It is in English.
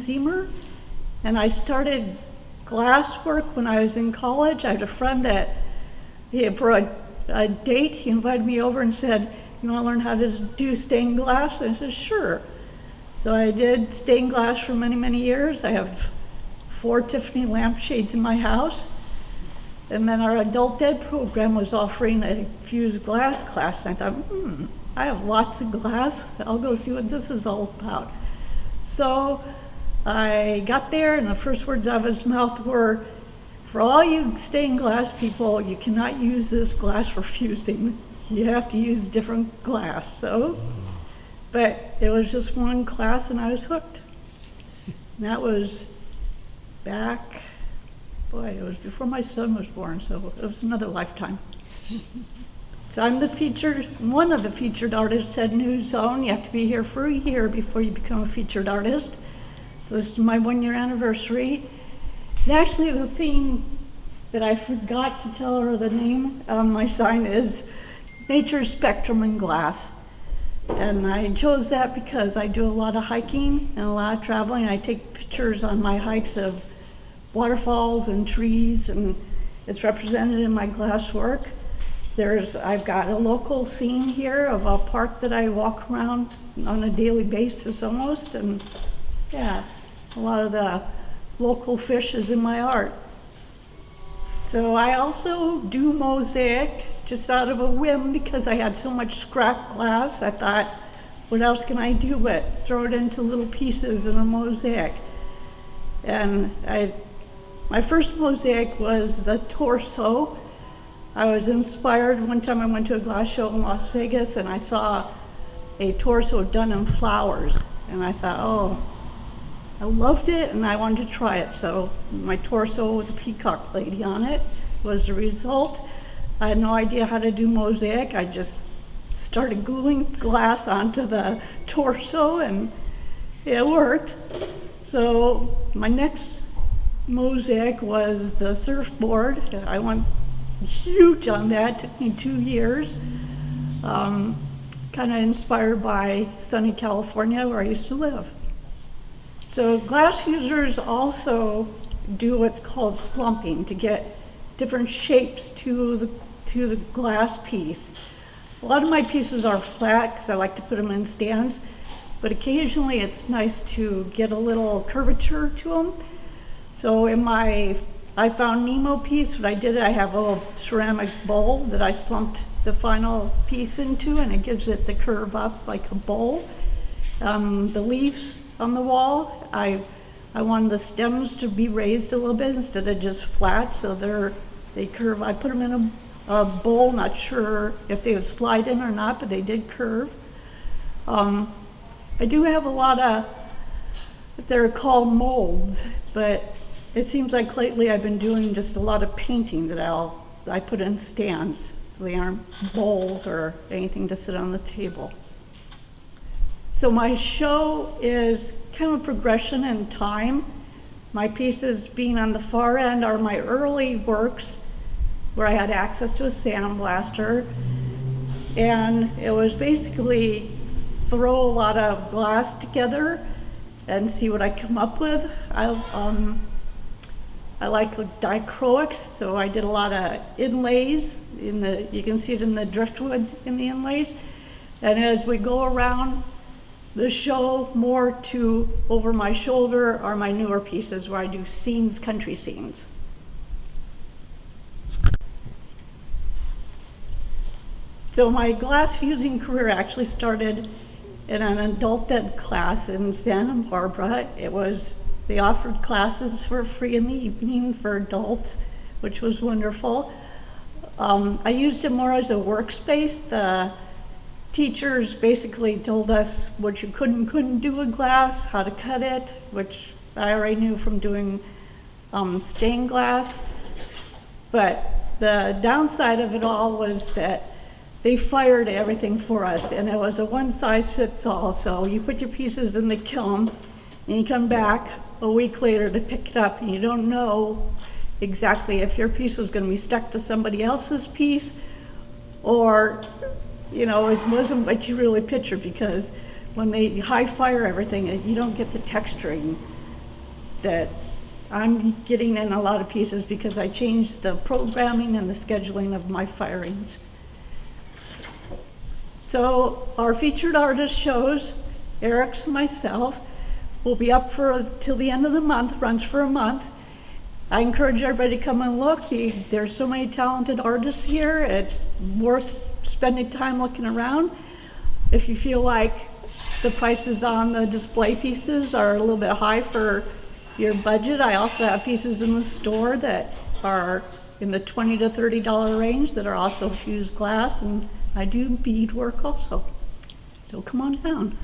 Zemer, and I started glass work when I was in college. I had a friend that, for a date, he invited me over and said, "You want to learn how to do stained glass?" And I said, "Sure." So I did stained glass for many, many years. I have 4 Tiffany lampshades in my house. And then our adult ed program was offering a fused glass class. And I thought, I have lots of glass. I'll go see what this is all about. So I got there, and the first words out of his mouth were, "For all you stained glass people, you cannot use this glass for fusing. You have to use different glass." But it was just one class, and I was hooked. And that was back, it was before my son was born, so it was another lifetime. So I'm one of the featured artists at New Zone. You have to be here for a year before you become a featured artist. So this is my 1-year anniversary. And actually the theme that I forgot to tell her the name on my sign is Nature's Spectrum in Glass. And I chose that because I do a lot of hiking and a lot of traveling. I take pictures on my hikes of waterfalls and trees, and it's represented in my glass work. I've got a local scene here of a park that I walk around on a daily basis almost, and yeah, a lot of the local fish is in my art. So I also do mosaic just out of a whim because I had so much scrap glass. I thought, what else can I do but throw it into little pieces in a mosaic? And my first mosaic was the torso. I was inspired. One time I went to a glass show in Las Vegas and I saw a torso done in flowers. And I thought, I loved it and I wanted to try it. So my torso with a peacock lady on it was the result. I had no idea how to do mosaic. I just started gluing glass onto the torso and it worked. So my next mosaic was the surfboard. I went huge on that. It took me 2 years. Kind of inspired by sunny California where I used to live. So glass fusers also do what's called slumping to get different shapes to the glass piece. A lot of my pieces are flat because I like to put them in stands, but occasionally it's nice to get a little curvature to them. So in my I Found Nemo piece, what I did, I have a little ceramic bowl that I slumped the final piece into, and it gives it the curve up like a bowl. The leaves on the wall, I wanted the stems to be raised a little bit instead of just flat, so they curve. I put them in a bowl, not sure if they would slide in or not, but they did curve. I do have a lot of, they're called molds, but it seems like lately I've been doing just a lot of painting that I put in stands, so they aren't bowls or anything to sit on the table. So my show is kind of a progression in time. My pieces being on the far end are my early works where I had access to a sandblaster, and it was basically throw a lot of glass together and see what I come up with. I like dichroics, so I did a lot of inlays you can see it in the driftwood in the inlays. And as we go around the show, more to over my shoulder are my newer pieces where I do scenes, country scenes. So my glass fusing career actually started in an adult ed class in Santa Barbara. They offered classes for free in the evening for adults, which was wonderful. I used it more as a workspace. The teachers basically told us what you could and couldn't do with glass, how to cut it, which I already knew from doing stained glass. But the downside of it all was that they fired everything for us, and it was a one-size-fits-all. So you put your pieces in the kiln, and you come back a week later to pick it up, and you don't know exactly if your piece was going to be stuck to somebody else's piece, or it wasn't what you really pictured, because when they high fire everything, you don't get the texturing. that I'm getting in a lot of pieces because I changed the programming and the scheduling of my firings. So our featured artist shows, Eric's and myself, will be up till the end of the month, runs for a month. I encourage everybody to come and look. There's so many talented artists here. It's worth spending time looking around. If you feel like the prices on the display pieces are a little bit high for your budget, I also have pieces in the store that are in the $20 to $30 range that are also fused glass, and I do bead work also. So come on down.